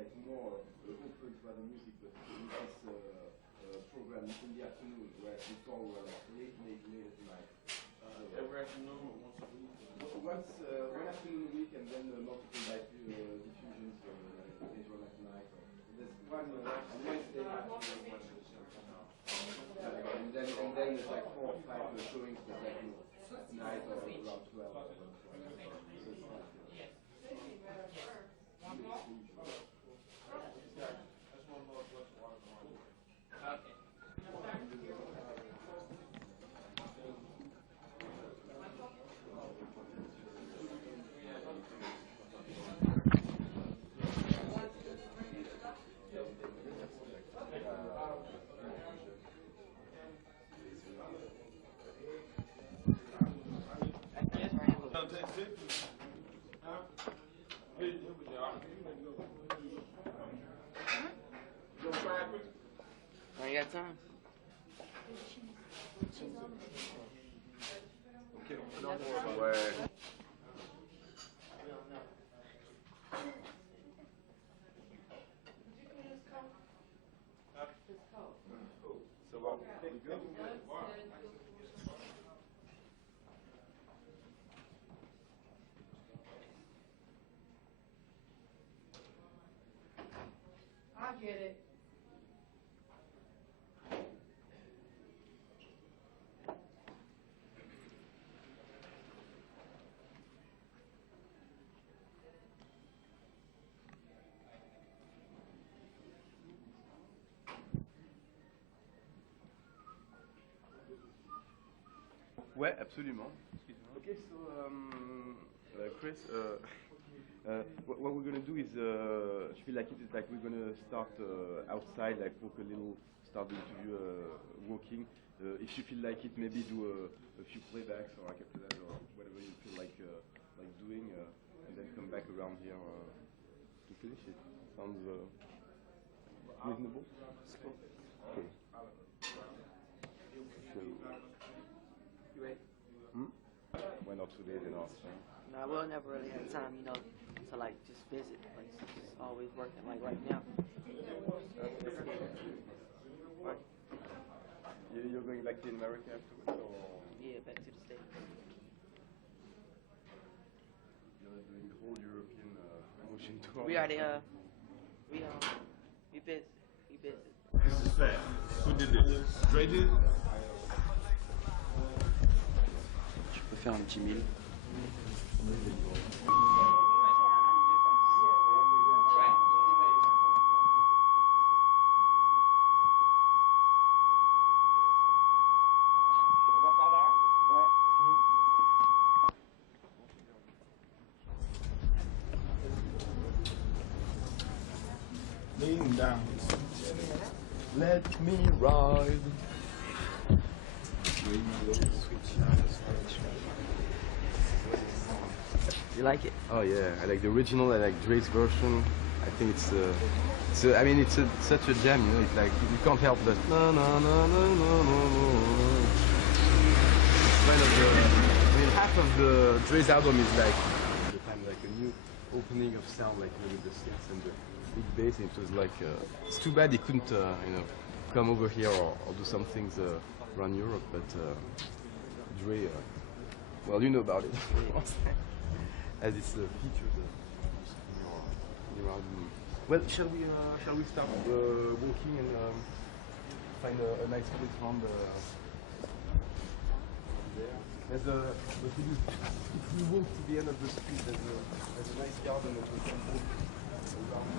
like more open to other music, but with this program in the afternoon, where before we were like late at night. Every afternoon or once a week? One afternoon a week, and then multiple live diffusions like later on at night. There's one on Wednesday. And then there's like 4 or 5 showings, but like at night or around 12. So it's like I ain't got time. Ouais. Ça va? I get it. Ouais, absolument. Okay, so Kris, what we're gonna do is, I feel like it is like we're gonna start outside, like walk a little, start the interview walking. If you feel like it, maybe do a few playbacks or a cappella or whatever you feel like doing, and then come back around here to finish it. Sounds reasonable. Okay. So, You ready? why not today then also? No, we'll never really have time, you know, to like just visit places. Just always working like right now. Right. You're going back to America afterwards, or? Yeah, back to the States. You're doing the whole European promotion tour? We are the, we busy. We busy. This is fat. Who did this? Dre did it? Je peux faire un petit mille. On va par là? Ouais. Lean down. Let me ride. You like it? Oh yeah, I like the original. I like Dre's version. I think it's I mean, it's such a gem. You know, it's like you can't help but no no no no no no no. It's kind of I mean, half of the Dre's album is like the time like a new opening of sound, like with the synths and the big bass. And it was like it's too bad he couldn't you know, come over here or do some things around Europe. But Dre, well, you know about it. As it's featured in your album. Well, shall we start walking and find a nice place around there? There's if we walk to the end of the street, there's a nice garden that we can walk around.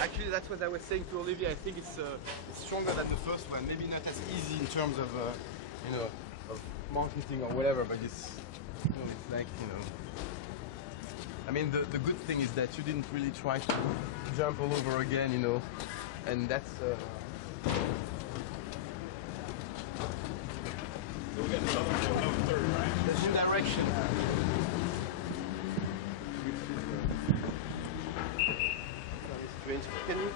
Actually, that's what I was saying to Olivier. I think it's stronger than the first one. Maybe not as easy in terms of you know, of marketing or whatever, but it's, you know, like, you know. I mean, the good thing is that you didn't really try to jump all over again, you know, and that's. The new direction. Strange. Can you?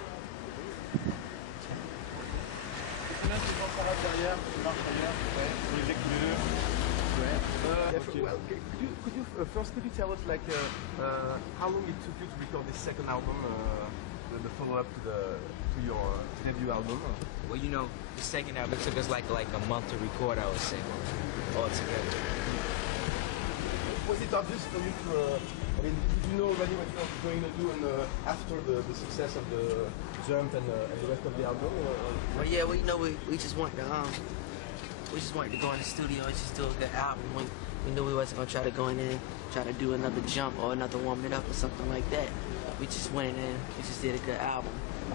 Well, could you first tell us like how long it took you to record this second album, the follow-up to your debut album? Well, you know, the second album took us like a month to record, I would say, all together. Was it obvious for you to? I mean, did you know already what you were going to do, and after the success of the Jump and the rest of the album? Well, yeah, well, you know, we just wanted to go in the studio and just do a good album. We knew we wasn't gonna try to go in there and try to do another Jump or another Warm It Up or something like that. We just went in there and we just did a good album,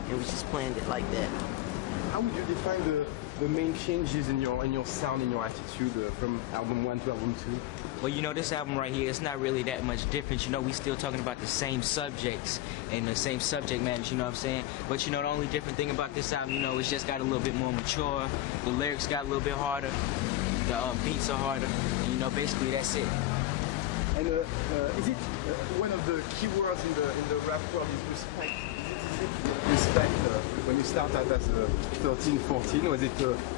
and we just planned it like that. How would you define the main changes in your sound, in your attitude from album 1 to album 2? Well, you know, this album right here, it's not really that much different. You know, we still talking about the same subjects and the same subject matters, you know what I'm saying? But, you know, the only different thing about this album, you know, it's just got a little bit more mature. The lyrics got a little bit harder. The beats are harder. And, you know, basically that's it. And is it one of the key words in the rap world is respect? Respect, when you start out as 13, 14, was it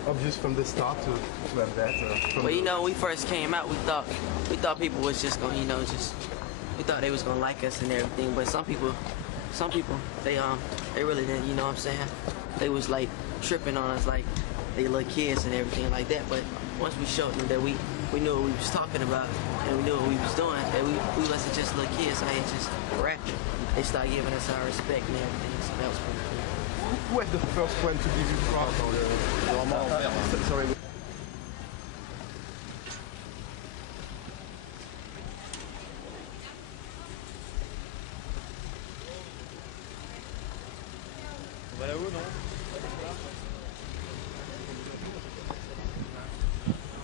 obvious from the start to have that? Well, you know, when we first came out, we thought people was just gonna, you know, we thought they was gonna like us and everything. But some people, they really didn't, you know what I'm saying? They was like tripping on us like they little kids and everything like that. But once we showed them that we knew what we was talking about and we knew what we was doing, that we wasn't just little kids, I ain't just rapping. They started giving us our respect and everything, so that was pretty cool. Who was the first one to give you props? Sorry.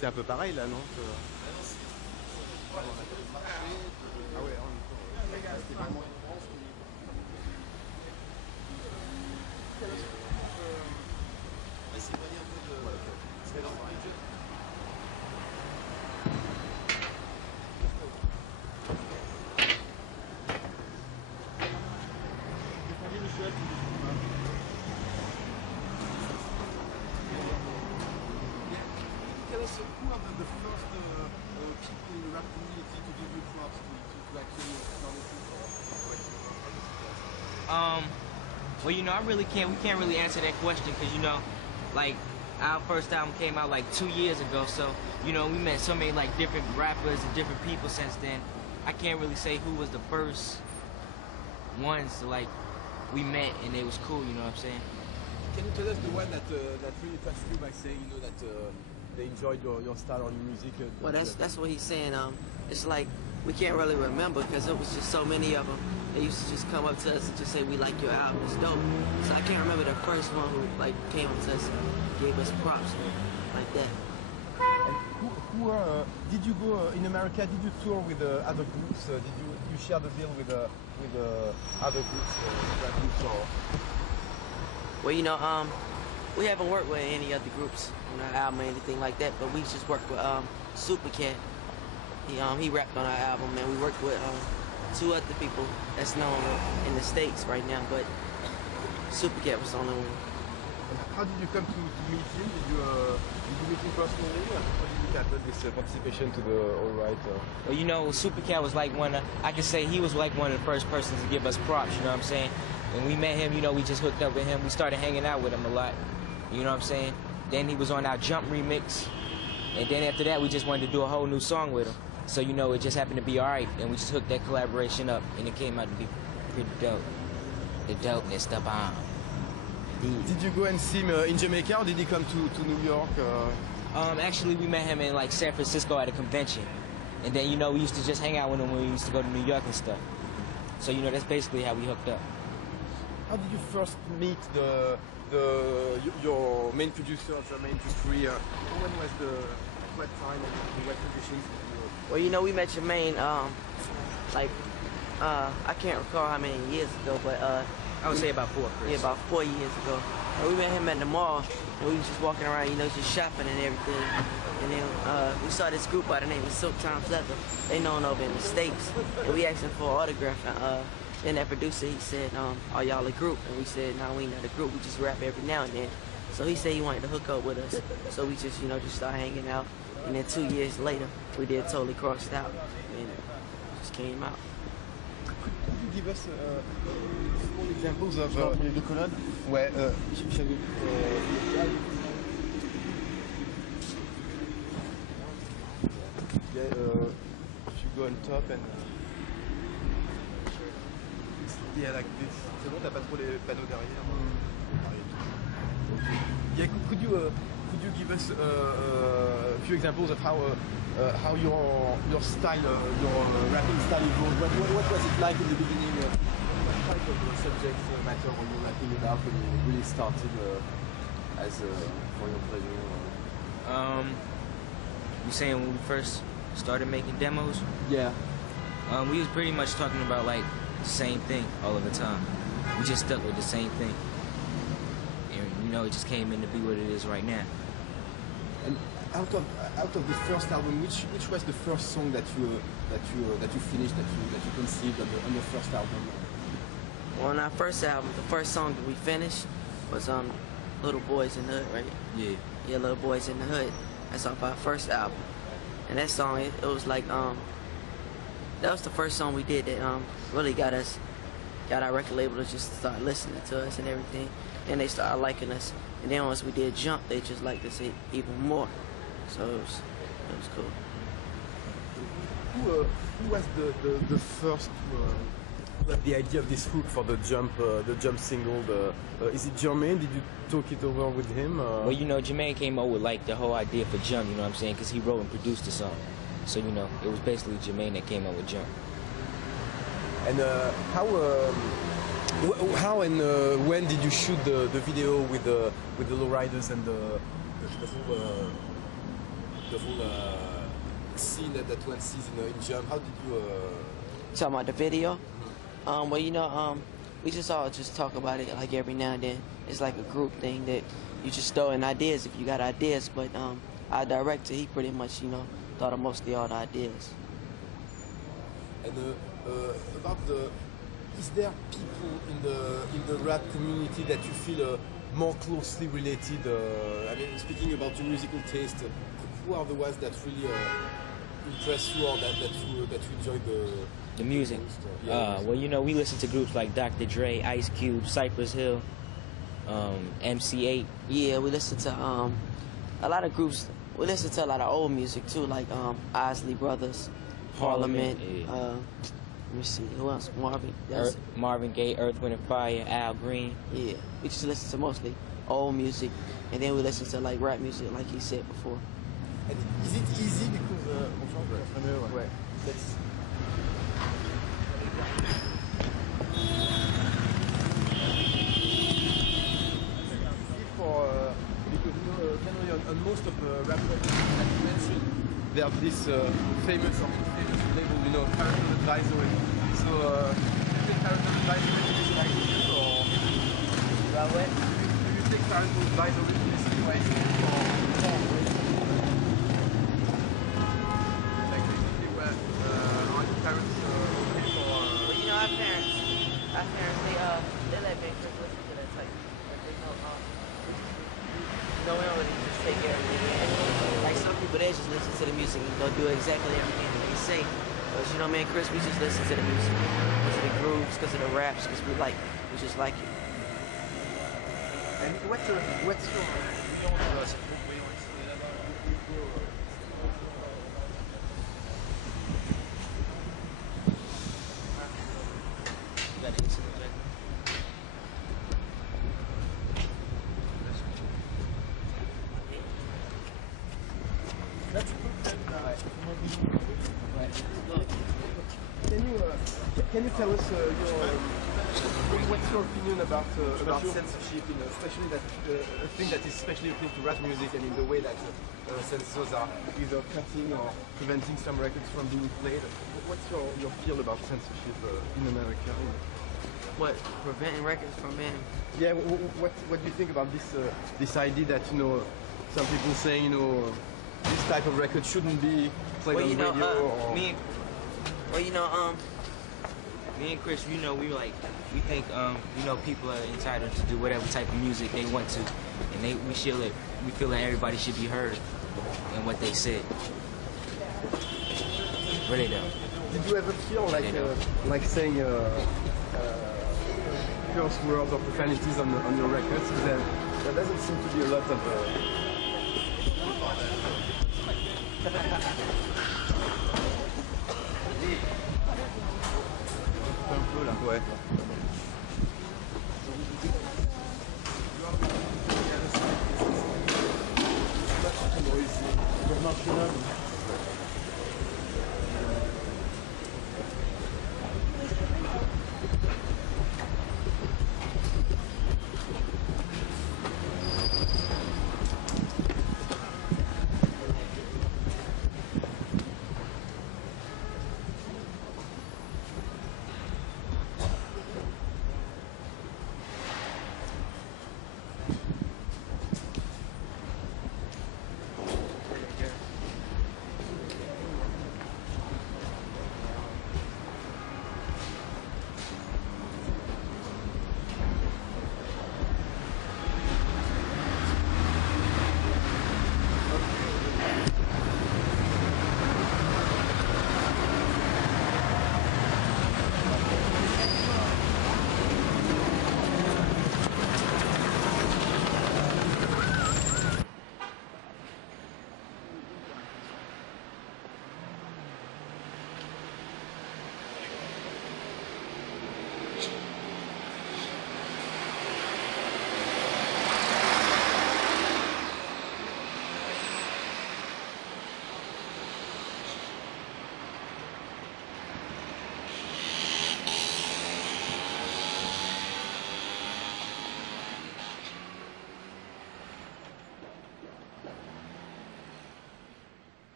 C'est un peu pareil là, non? Ah ouais, c'était vraiment... Kris, who are the first people in the rap community to give you props to actually Well, you know, we can't really answer that question because, you know, like, our first album came out like 2 years ago, so, you know, we met so many like different rappers and different people since then. I can't really say who was the first ones to, like, we met and it was cool, you know what I'm saying? Can you tell us the one that really touched you by saying, you know, that they enjoyed your style or your music? Well, that's what he's saying. It's like we can't really remember because it was just so many of them. They used to just come up to us and just say, "We like your album, it's dope." So I can't remember the first one who like came up to us and gave us props like that. And who did you go in America? Did you tour with other groups? Did you share the bill with other groups, rap groups or? Well, you know, we haven't worked with any other groups on our album or anything like that, but we just worked with Supercat. He rapped on our album, and we worked with 2 other people that's known in the States right now, but Supercat was the only one. And how did you come to meet him? Did you meet him personally? How did you happen this participation to the All Right? Well, you know, Supercat was like I could say he was like one of the first persons to give us props, you know what I'm saying? When we met him, you know, we just hooked up with him. We started hanging out with him a lot, you know what I'm saying? Then he was on our Jump remix, and then after that, we just wanted to do a whole new song with him. So, you know, it just happened to be all right, and we just hooked that collaboration up, and it came out to be pretty dope. The dopeness, the bomb. Did you go and see him in Jamaica, or did he come to New York? Actually, we met him in, like, San Francisco at a convention. And then, you know, we used to just hang out with him when we used to go to New York and stuff. So, you know, that's basically how we hooked up. How did you first meet your main producer, Jermaine Dupri? When was what time and what conditions did you Well, you know, we met Jermaine, like, I can't recall how many years ago, but, I would say about 4, Kris. yeah, about 4 years ago. And we met him at the mall, and we was just walking around, you know, just shopping and everything. And then we saw this group by the name of Silk Times Leather. They known over in the States. And we asked him for an autograph. And then that producer, he said, are y'all a group? And we said, no, we ain't not a group. We just rap every now and then. So he said he wanted to hook up with us. So we just, you know, just started hanging out. And then 2 years later, we did Totally Crossed Out. And it just came out. Could you give us small examples of the colonne? Ouais, yeah, if you go on top and yeah, like this. C'est bon, t'as pas trop les panneaux derrière. Yeah, could you give us a few examples of how your style, your rapping style evolved? What was it like in the beginning? What type of subject matter were you rapping about when you really started as for your pleasure? You saying when we first started making demos? Yeah. We was pretty much talking about like the same thing all of the time. We just stuck with the same thing. And you know, it just came in to be what it is right now. And out of the first album, which was the first song that you finished, that you conceived on your first album? Well, on our first album, the first song that we finished was Little Boys in the Hood, right? Yeah. Yeah, Little Boys in the Hood. That's off our first album. And that song, it was like, that was the first song we did that really got our record label to just start listening to us and everything. And they started liking us. And then once we did Jump, they just liked us even more. So it was cool. Who was the first who had the idea of this hook for the Jump single? Is it Jermaine? Did you talk it over with him? Well, you know, Jermaine came up with like the whole idea for Jump, you know what I'm saying? Because he wrote and produced the song. So, you know, it was basically Jermaine that came up with Jump. And how and when did you shoot the video with the lowriders and the whole scene that one sees in Jump? How did you? Talking about the video? Well, you know, we just all just talk about it like every now and then. It's like a group thing that you just throw in ideas if you got ideas. But our director, he pretty much, you know, thought of mostly all the ideas. And about is there people in the rap community that you feel more closely related? I mean, speaking about your musical taste, who are the ones that really impress you or that you enjoy the music? Well, you know, we listen to groups like Dr. Dre, Ice Cube, Cypress Hill, MC8. Yeah, we listen to a lot of groups. We listen to a lot of old music too, like Isley Brothers, Parliament. Yeah. Let me see, who else? Marvin Gaye, Earth, Wind and Fire, Al Green. Yeah, we just listen to mostly old music, and then we listen to like rap music, like he said before. And is it easy because ouais. Let's... because you know, generally on most of the rap records that you mentioned, they have this famous label, you know, parental advisory. So, do you take parental advisory to listen to Ice Cube or? Do you take parental advisory to listen to Ice Cube or? Like basically, where are your parents okay for? Well, you know, our parents, they let me listen to that type. They know, you know, we don't really just take everything. Like some people, they just listen to the music and go do exactly everything that they say. But you know, man, Kris, we just listen to the music because of the grooves, because of the raps, because we just like it. And what's your Can you tell us your What's your opinion about censorship, especially that a thing that is especially appealing to rap music and in the way that censors are either cutting or preventing some records from being played? What's your feel about censorship in America? What, preventing records from being? Yeah, what do you think about this idea that some people saying this type of record shouldn't be played on radio? Me and Kris, we think people are entitled to do whatever type of music they want to, and we feel that everybody should be heard in what they said. Really though. Did you ever feel like saying curse words or profanities on your records? There doesn't seem to be a lot of. Un peu là, ouais.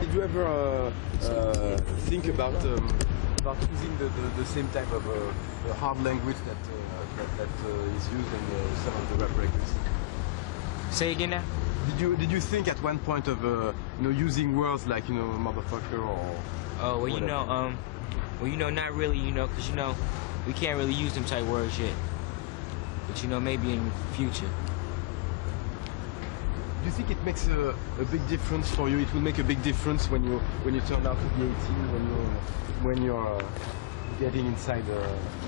Did you ever think about using the same type of hard language that is used in some of the rap records? Say again now? Did you think at one point of using words like motherfucker or? Oh well, not really, because we can't really use them type words yet. But maybe in the future. Do you think it makes a big difference for you? It will make a big difference when you turn out to be 18, when you're getting inside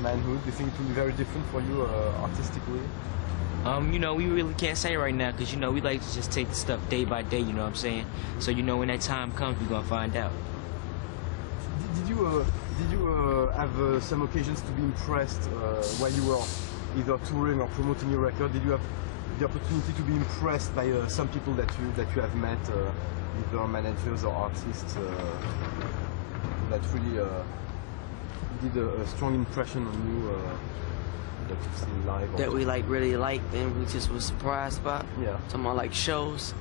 manhood. Do you think it will be very different for you artistically? We really can't say right now because we like to just take the stuff day by day. You know what I'm saying? So when that time comes, we're gonna find out. Did you have some occasions to be impressed while you were either touring or promoting your record? Did you have the opportunity to be impressed by some people that you have met, either managers or artists, that really did a strong impression on you, that you've seen live? That we really liked and we just was surprised about? Yeah. Talking about like shows.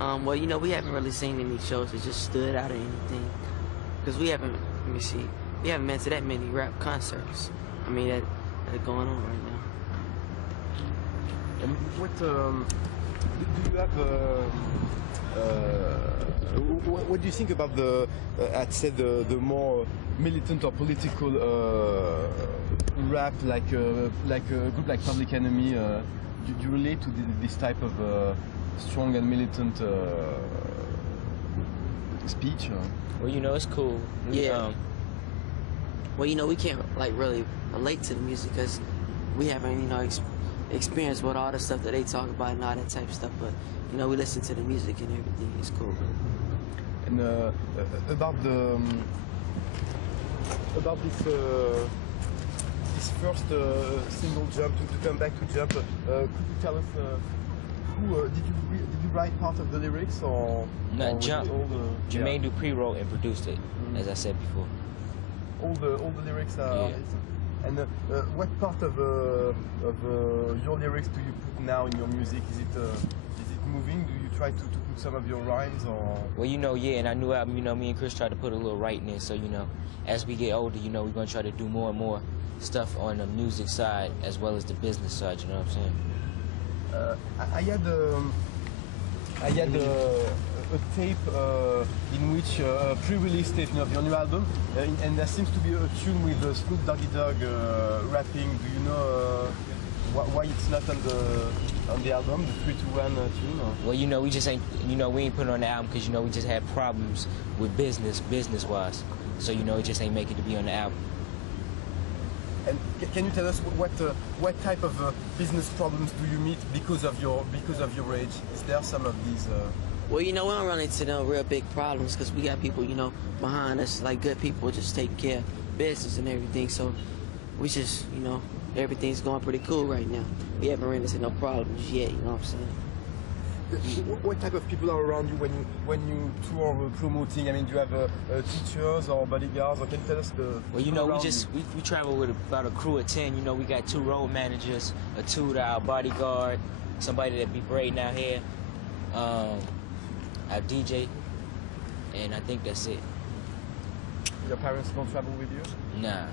Well, we haven't really seen any shows that just stood out or anything. Because we haven't, let me see, we haven't been to that many rap concerts. I mean, that are going on right now. And what do you have? What do you think about the, I'd say the more militant or political rap, like a group like Public Enemy. Do you relate to this type of strong and militant speech? Well, you know, it's cool. Yeah. Well, you know, we can't like really relate to the music because we haven't, you know, experienced with all the stuff that they talk about and all that type of stuff. But you know, we listen to the music and everything. It's cool. And about this first single Jump, to come back to Jump, could you tell us who did you write part of the lyrics or? Not or Jump. Jermaine Dupri wrote and produced it, as I said before. All the lyrics are. Yeah. And what part of your lyrics do you put now in your music? Is it moving? Do you try to put some of your rhymes or? Well, you know, yeah, in our new album, you know, me and Kris tried to put a little writing in. So, you know, as we get older, you know, we're gonna try to do more and more stuff on the music side as well as the business side. You know what I'm saying? I had a tape in which a pre-release tape of your new album, and there seems to be a tune with Snoop Doggy Dogg rapping. Do you know why it's not on the album, the 3, 2, 1 tune? Or? Well, you know, we just ain't, you know, we ain't put it on the album because, you know, we just had problems with business-wise. So, you know, it just ain't make it to be on the album. And can you tell us what type of business problems do you meet because of your age? Is there some of these? Well, you know, we don't run into no real big problems because we got people, you know, behind us, like good people just taking care of business and everything. So we just, you know, everything's going pretty cool right now. We haven't run into no problems yet, you know what I'm saying? What type of people are around you when you tour promoting? I mean, do you have teachers or bodyguards, or can you tell us the? Well, you know, we travel with about a crew of 10. You know, we got 2 road managers, a tutor, our bodyguard, somebody that be braiding our hair, our DJ, and I think that's it. Your parents don't travel with you? Nah.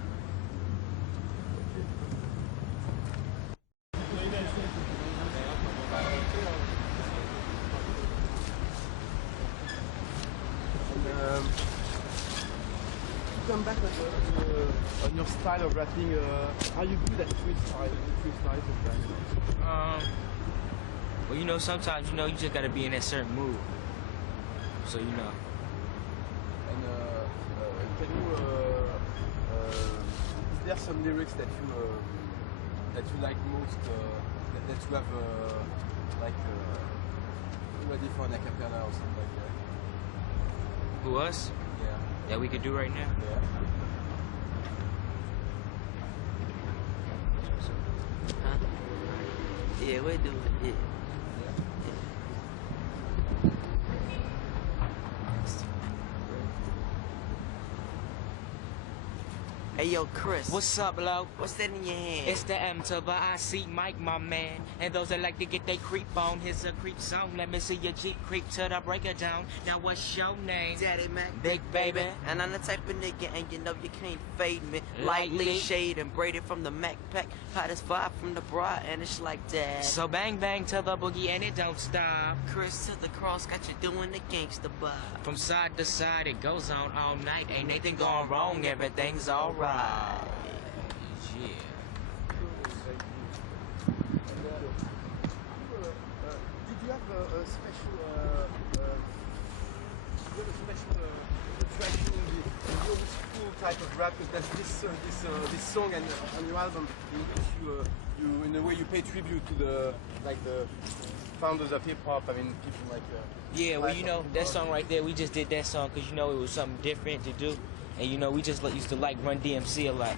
Come back on your style of rapping. Are you good at freestyle? Well, you know, sometimes, you know, you just gotta be in that certain mood. So, you know. And can you? Is there some lyrics that you like most? That you have like ready for an acapella or something like that? Who, us? Yeah. That we could do right now? Yeah. Huh? Yeah, we're doing it. Yeah. Hey, yo, Kris. What's up, Lo? What's that in your hand? It's the M to the IC Mike, my man. And those that like to get they creep on, here's a creep song. Let me see your Jeep creep till I break it down. Now what's your name? Daddy Mac. Big baby. And I'm the type of nigga, and you know you can't fade me. Lightly shade and braided from the Mac pack. Hottest vibe from the bra, and it's like that. So bang bang to the boogie and it don't stop. Kris to the cross, got you doing the gangsta vibe. From side to side, it goes on all night. Ain't anything going wrong, everything's alright. Yeah. Did you have a special attraction in the old school type of rap? Because there's this song and on your album in which you in a way you pay tribute to the founders of hip hop. I mean, people like. Yeah, well, you know, that song right there, we just did that song because, you know, it was something different to do. And, you know, we just used to like Run DMC a lot.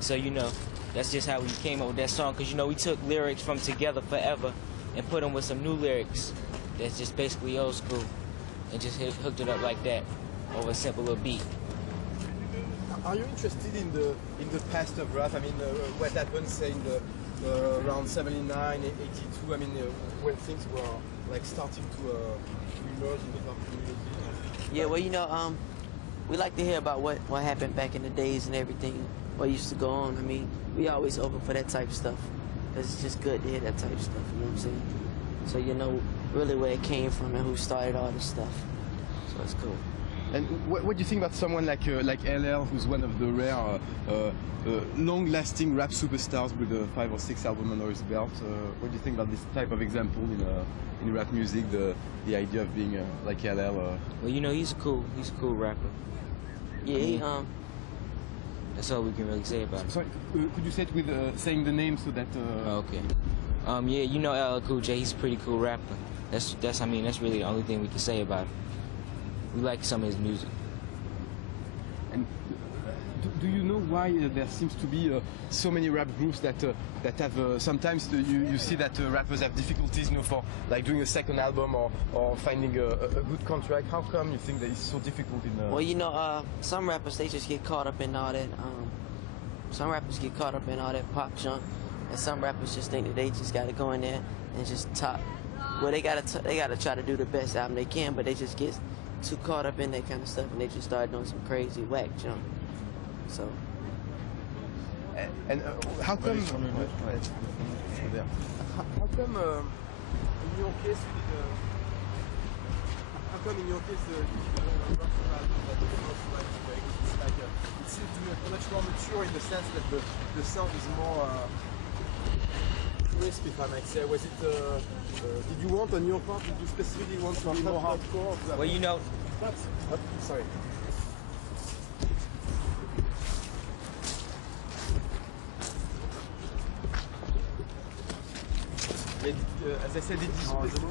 So, you know, that's just how we came up with that song. Because, you know, we took lyrics from Together Forever and put them with some new lyrics that's just basically old school. And just hooked it up like that over a simple little beat. Are you interested in the past of rap? I mean, what happened, say, in around 79, 82, I mean, when things were, like, starting to emerge in the hip hop community? Yeah, well, you know, we like to hear about what happened back in the days and everything, what used to go on. I mean, we always open for that type of stuff, because it's just good to hear that type of stuff, you know what I'm saying? So you know really where it came from and who started all this stuff. So it's cool. And what do you think about someone like LL, who's one of the rare long-lasting rap superstars with 5 or 6 albums under his belt? What do you think about this type of example in rap music? The idea of being like LL. Well, you know, he's a cool rapper. Yeah, That's all we can really say about him. Sorry, could you say it with saying the name so that? Okay. Yeah, you know LL Cool J. He's a pretty cool rapper. That's really the only thing we can say about him. We like some of his music. And do you know why there seems to be so many rap groups that have sometimes you see that rappers have difficulties, you know, for like doing a second album or finding a good contract? How come you think that it's so difficult in? well, you know, some rappers they just get caught up in all that. Some rappers get caught up in all that pop junk, and some rappers just think that they just got to go in there and just top. Well, they gotta try to do the best album they can, but they just get too caught up in that kind of stuff, and they just start doing some crazy whack junk. So. And how come? How come in your case you did? How come in your case you did a rough album that the most like it's like it seems to be much more mature in the sense that the sound is more crisp, if I might say. Was it? Did you want on your part? Did you specifically want to be more hardcore? Well, you know. Sorry. As I said, it is specifically,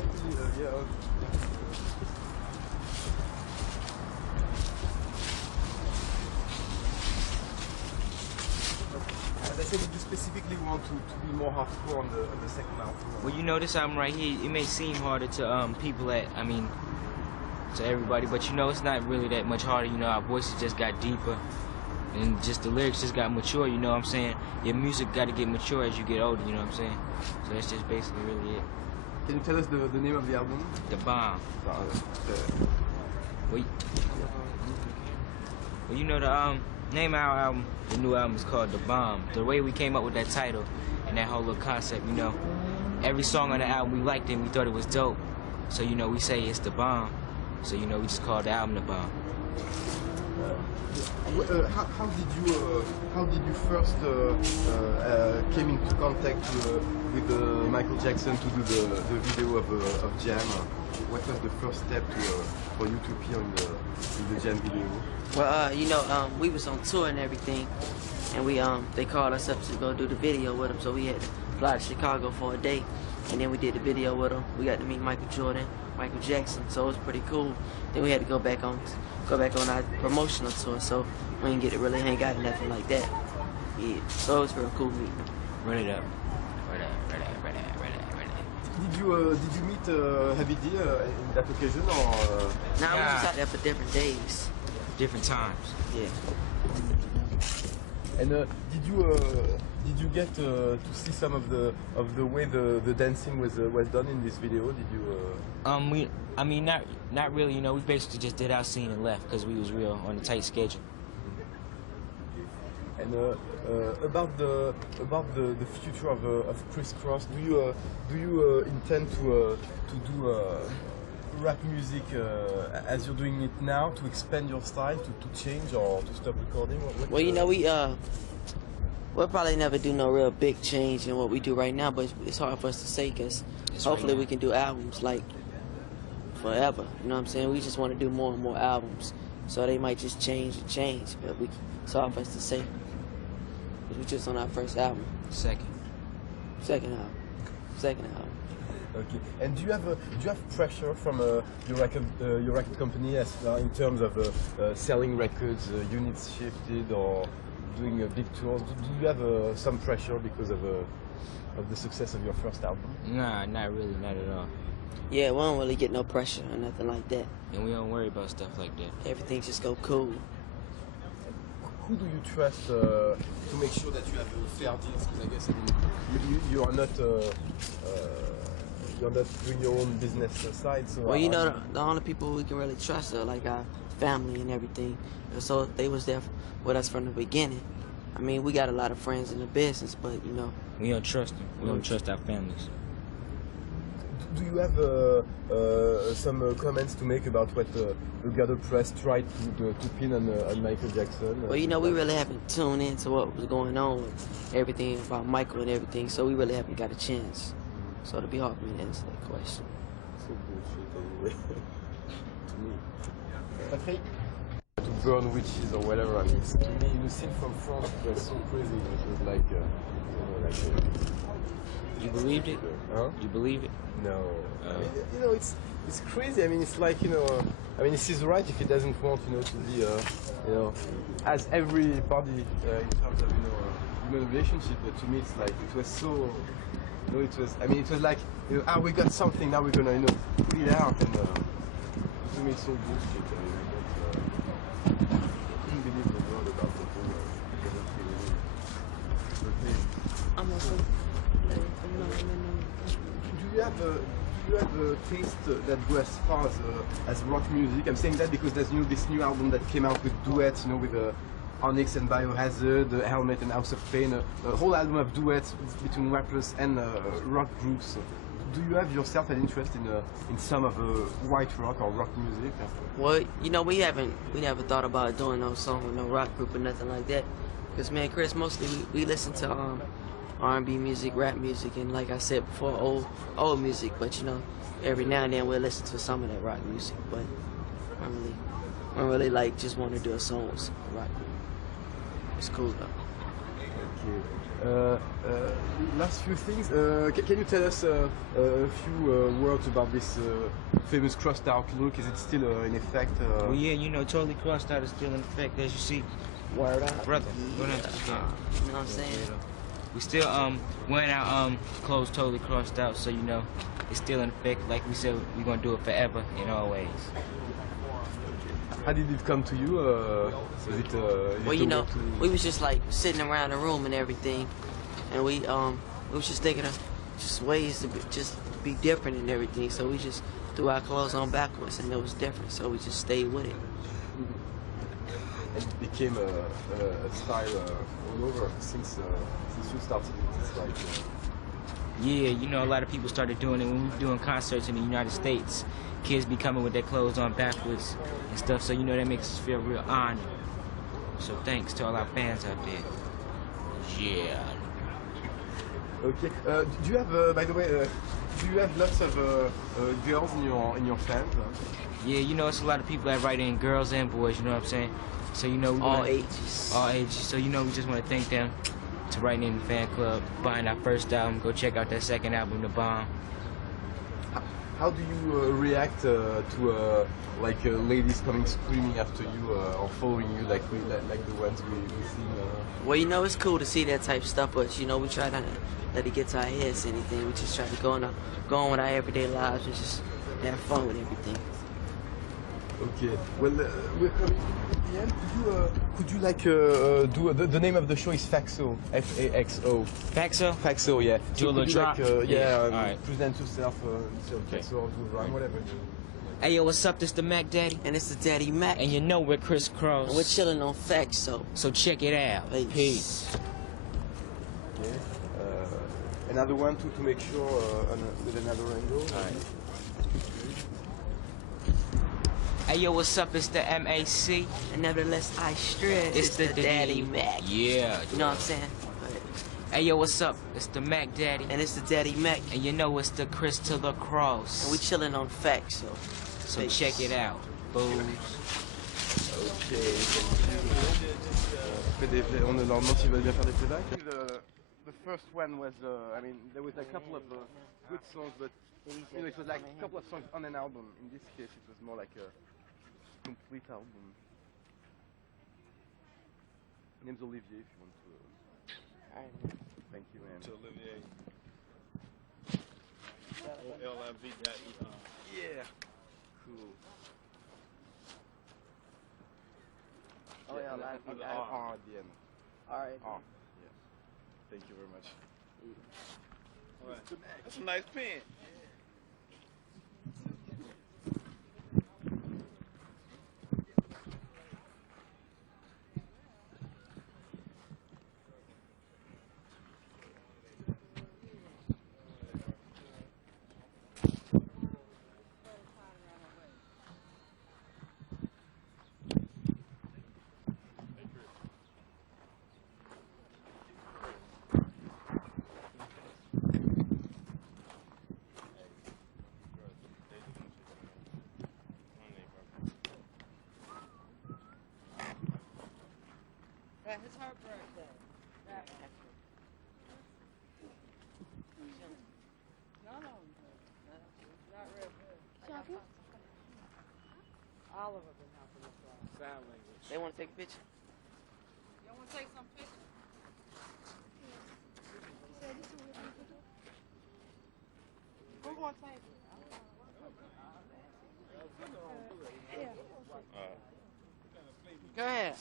as I said, did you specifically want to be more hardcore on the second album? Well, you know, this album right here, it may seem harder to people to everybody, but you know, it's not really that much harder. You know, our voices just got deeper, and just the lyrics just got mature. You know what I'm saying? Your music got to get mature as you get older. You know what I'm saying? So that's just basically really it. Can you tell us the name of the album? The Bomb. Well, you know, the name of our album, the new album is called The Bomb. The way we came up with that title and that whole little concept, you know, every song on the album we liked it and we thought it was dope. So, you know, we say it's The Bomb. So, you know, we just called the album The Bomb. How did you first came into contact with Michael Jackson to do the video of Jam? What was the first step for you to appear in the Jam video? Well, you know, we was on tour and everything, and we they called us up to go do the video with them. So we had to fly to Chicago for a day, and then we did the video with them. We got to meet Michael Jordan, Michael Jackson, so it was pretty cool. Then we had to go back on our promotional tour, so we didn't get to really hang out or nothing like that. Yeah, so it was real cool meeting them. Run it up. Did you meet Heavy D in that occasion, or? Nah, we was just out there for different days. Different times. Yeah. And did you get to see some of the way the dancing was done in this video? Did you? Not really. You know, we basically just did our scene and left because we was real on a tight schedule. And about the future of Kris Kross, do you intend to do rap music as you're doing it now, to expand your style, to change, or to stop recording? Well, you know, we'll probably never do no real big change in what we do right now, but it's hard for us to say because hopefully we can do albums like forever. You know what I'm saying? We just want to do more and more albums, so they might just change and change, but it's hard for us to say. We're just on our first album. Second album. Okay. And do you have pressure from your record company as in terms of selling records, units shifted, or doing big tours? Do you have some pressure because of the success of your first album? Nah, not really, not at all. Yeah, we don't really get no pressure or nothing like that. And we don't worry about stuff like that. Everything just go cool. Who do you trust to make sure that you have fair deals? Because I guess you are not doing your own business side. So well, you know, the only people we can really trust are like our family and everything. So they was there with us from the beginning. I mean, we got a lot of friends in the business, but you know, we don't trust them. We don't trust our families. do you have some comments to make about what the Garde Press tried to pin on Michael Jackson? Well, you know, we really haven't tuned into what was going on with everything about Michael and everything, so we really haven't got a chance. So it'll be hard for me to answer that question. So bullshit anyway. To me. Patrick? To burn witches or whatever, I mean, it's, to me, you see from France, it was so crazy. It was like, You believed it? Huh? You believe it? No. I mean, you know, it's crazy. I mean, it's like, you know, I mean, he's right if he doesn't want, you know, to be, you know, as everybody in terms of, you know, human relationship. But to me, it's like, it was so, you know, it was, I mean, it was like, you know, we got something, now we're gonna, you know, put it out. And to me, it's so bullshit. I mean, I don't believe the word about the whole, I'm also... Do you have a taste that goes as far as rock music? I'm saying that because there's this new album that came out with duets, you know, with Onyx and Biohazard, Helmet and House of Pain, a whole album of duets between rappers and rock groups. Do you have yourself an interest in some of white rock or rock music? Well, you know, we never thought about doing no song with no rock group or nothing like that. Because, man, Kris, mostly we listen to R&B music, rap music, and like I said before, old music. But you know, every now and then we'll listen to some of that rock music. But I don't really like just want to do a song with rock group. It's cool though. Okay. Last few things. Can you tell us a few words about this famous crossed out look? Is it still in effect? Well, yeah, you know, totally crossed out is still in effect, as you see. Word out. Brother, go down to the camera. You know what I'm saying? We still wearing our clothes totally crossed out, so you know it's still in effect. Like we said, we're gonna do it forever in always. How did it come to you? Was it, well, you know, we was just like sitting around the room and everything, and we was just thinking of just ways to be different and everything. So we just threw our clothes on backwards, and it was different. So we just stayed with it. And it became a style all over since you started it. It's like. Yeah, you know, a lot of people started doing it when we were doing concerts in the United States. Kids be coming with their clothes on backwards and stuff, so you know that makes us feel real honored. So thanks to all our fans out there. Yeah. Okay. Do you have, by the way, do you have lots of girls in your fans? Yeah, you know, it's a lot of people that write in, girls and boys. You know what I'm saying? So you know, all ages. All ages. So you know, we just want to thank them to writing in the fan club, buying our first album. Go check out that second album, The Bomb. How do you react to like ladies coming screaming after you or following you like the ones we seen? Well, you know, it's cool to see that type of stuff, but you know, we try not to let it get to our heads or anything. We just try to go on with our everyday lives and just have fun with everything. Okay. Well, we're coming to the end. Could you like do the name of the show is Faxo, F-A-X-O. Faxo? Faxo, yeah. Do a little drop. Like, present yourself, Faxo or whatever. Hey yo, what's up? This the Mac Daddy. And it's the Daddy Mac. And you know we're Kris Kross. And we're chilling on Faxo. So check it out. Peace. Okay. Another one to make sure with another angle. All right. Hey yo, what's up? It's the MAC. And nevertheless, I stress It's the Daddy Mac. Yeah. You know what I'm saying? Hey yo, what's up? It's the Mac Daddy. And it's the Daddy Mac. And you know it's the Kris to the Kross. And we chilling on Faxo. So check it out, fools. Okay. On leur demande s'ils veulent bien faire des playbacks. The first one was, I mean, there was a couple of good songs, but you know, it was like a couple of songs on an album. In this case, it was more like a complete album. My name's Olivier, if you want to. Alright. Thank you, man. To Olivier. OLIV.E. Yeah. Cool. Oh yeah, and R at the end. Alright. R. Yes. Thank you very much. All right. That's a nice pen. It's her birthday. No, not real good. Oliver been helping us out. Sign language. They want to take a picture. Y'all want to take some pictures? Who gonna take it? Go ahead.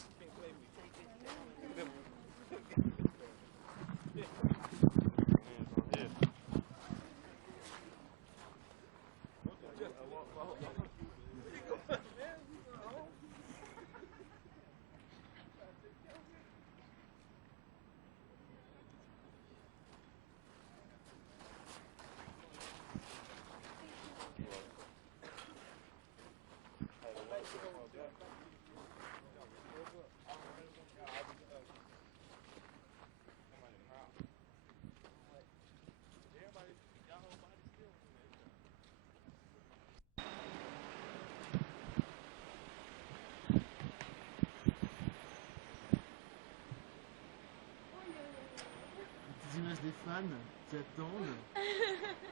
Des images des fans qui attendent.